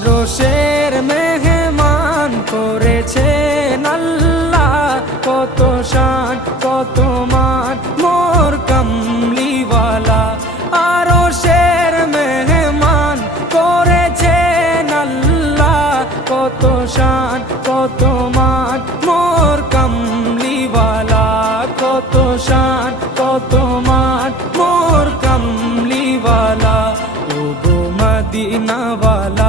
আরশের মেহমান করেছেন আল্লাহ, কত শান কত মান মোর কামলিওয়ালা। আরশের মেহমান করেছেন আল্লাহ, কত শান কত মান মোর কামলিওয়ালা, কত শান কত মান মোর কামলিওয়ালা। ও গো মদিনাওয়ালা